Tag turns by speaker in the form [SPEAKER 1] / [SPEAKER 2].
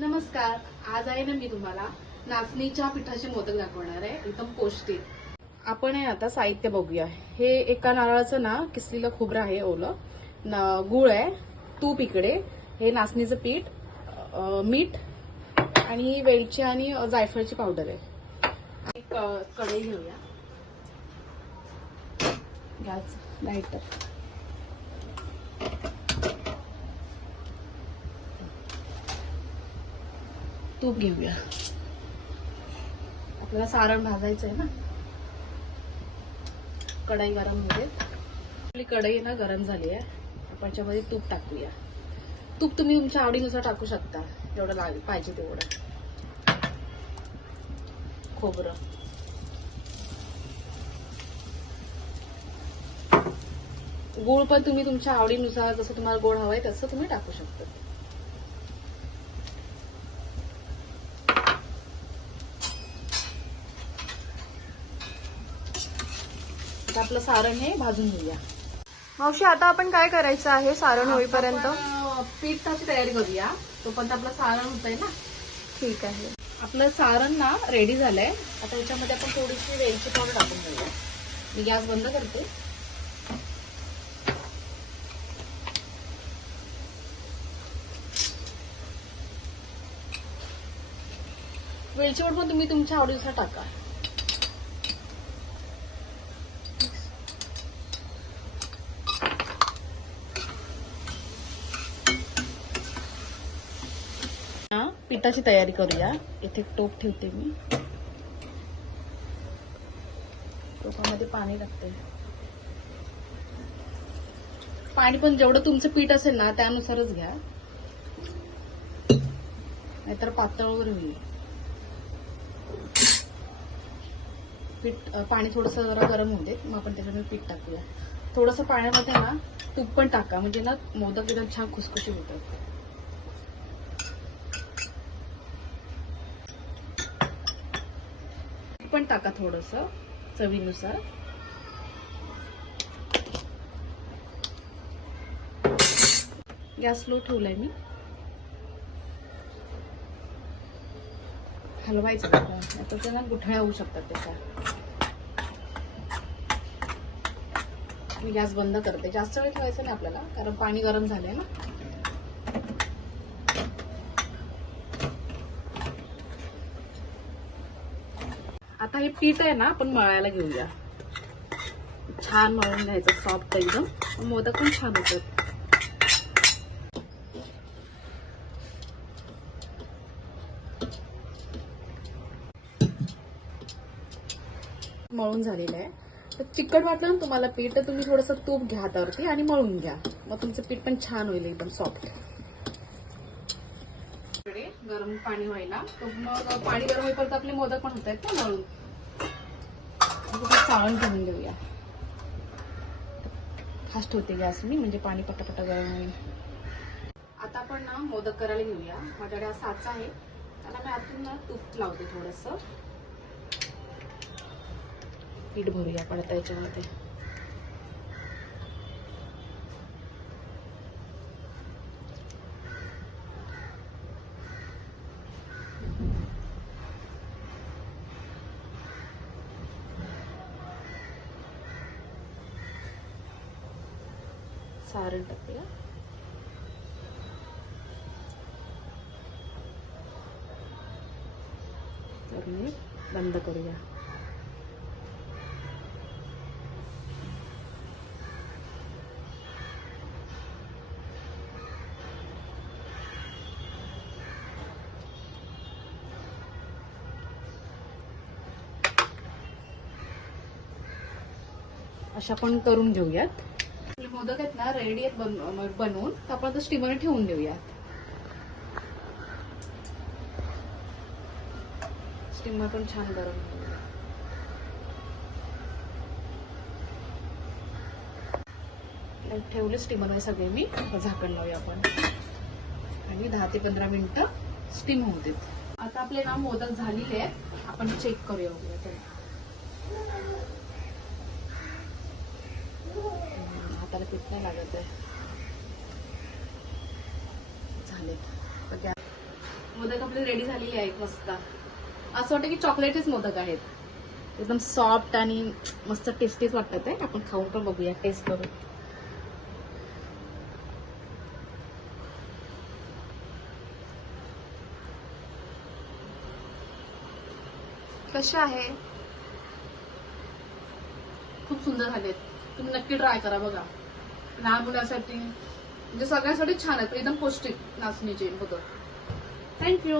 [SPEAKER 1] नमस्कार आज आहे ना मी तुम्हाला नाचणीच्या पिठाचे मोदक दाखवणार आहे एकदम पौष्टिक. आपण आहे आता साहित्य बघूया. हे एका नारळाचं ना किसलेलं खोबरं आहे ओलं. गुळ आहे तूप इकडे हे नाचणीचं पीठ मीठ आणि वेलची आणि जायफळची पावडर आहे. एक कढई घेऊया. Gas lighter. तूप घेऊया. आपल्याला सारण भाजायचं आहे ना? कढई गरम होते. आपली कढई ना गरम झाली आहे. आपण याच्यामध्ये तूप टाकूया. तूप तुम्ही तुमच्या आवडीनुसार टाकू शकता. जेवढं लागेल पाहिजे तेवढं. खोबरं. गुळ पण तुम्ही तुमच्या आवडीनुसार जसं तुम्हाला गोड हवं आहे तसं तुम्ही टाकू शकता. आता आपलं सारण हे भाजून घेऊया.
[SPEAKER 2] मावशी आता आपण काय करायचं आहे सारण होईपर्यंत?
[SPEAKER 1] पिठाची तयारी करूया. तोपर्यंत आपलं सारण होत आहे ना?
[SPEAKER 2] ठीक आहे.
[SPEAKER 1] आपलं सारण ना रेडी झालंय. आता याच्यामध्ये आपण थोडीशी वेलची पावडर टाकून घेऊया. मी गॅस बंद करते. वेलची पावडर पण तुम्ही तुमच्या आवडीनुसार टाका. पिठाची तयारी करूया. इथे टोप ठेवते मी. टोपामध्ये पाणी टाकते. पाणी पण जेवढं तुमचं पीठ असेल ना त्यानुसारच घ्या. नाहीतर पातळ वगैरे होईल. पीठ पाणी थोडस जरा गरम होऊ दे. मग आपण त्याच्यामध्ये पीठ टाकूया. थोडस पाण्यामध्ये ना तूप पण टाका. म्हणजे ना मोदक एकदम छान खुसखुशी होतात. पण टाका थोडस चवीनुसार. गॅस लो ठेवलाय मी. हलवायचं आता. नाहीतर ना गुठळ्या होऊ शकतात त्याच्या. मी गॅस बंद करते. जास्त वेळ ठेवायचं नाही आपल्याला कारण पाणी गरम झालंय ना. आता हे पीठ आहे ना आपण मळायला घेऊया. छान मळून घ्यायचं सॉफ्ट एकदम. मोदक पण छान होतात. मळून झालेलं आहे. तर चिकट वाटलं ना तुम्हाला पीठ तर तुम्ही थोडंसं तूप घ्या त्यावरती आणि मळून घ्या. मग तुमचं पीठ पण छान होईल एकदम सॉफ्ट गरम पाणी व्हायला. मग पाणी गरम होईपर्यंत आपले मोदक पण होत आहेत ना मळून मग ते घेऊन घेऊया. फास्ट होते गॅस मी म्हणजे पाणी पटापटा गरम होईल. आता आपण ना मोदक करायला घेऊया. माझ्याकडे हा साचा आहे. त्याला मी आतून ना तूप लावते थोडस. पीठ भरूया आपण आता याच्यामध्ये. सारण टाकूया तर मी बंद करूया. अशा पण करून घेऊयात. मोदक आहेत ना रेडी आहेत बन- बनवून तर आपण आता स्टीमर ठेवून देऊयात. स्टीमर पण छान गरम ठेवले स्टीमरमध्ये सगळे मी झाकण लावूया आपण. आणि दहा ते पंधरा मिनिटं स्टीम होऊ देत. आता आपले ना मोदक झालेले आहेत आपण चेक करूया बघूया हाताला पीठ नाही लागत आहे. झालेत तर मोदक आपली रेडी झालेली आहे एक मस्त. असं वाटतं की चॉकलेटच मोदक आहेत. एकदम सॉफ्ट आणि मस्त टेस्टीच वाटतात आहे आपण खाऊन पण बघूया टेस्ट करून.
[SPEAKER 2] कसे आहे?
[SPEAKER 1] खूप सुंदर झालेत. तुम्ही नक्की ट्राय करा बघा. लहान मुलासाठी. म्हणजे सगळ्यासाठी छान आहेत एकदम पौष्टिक नाचणीचे मोदक थँक्यू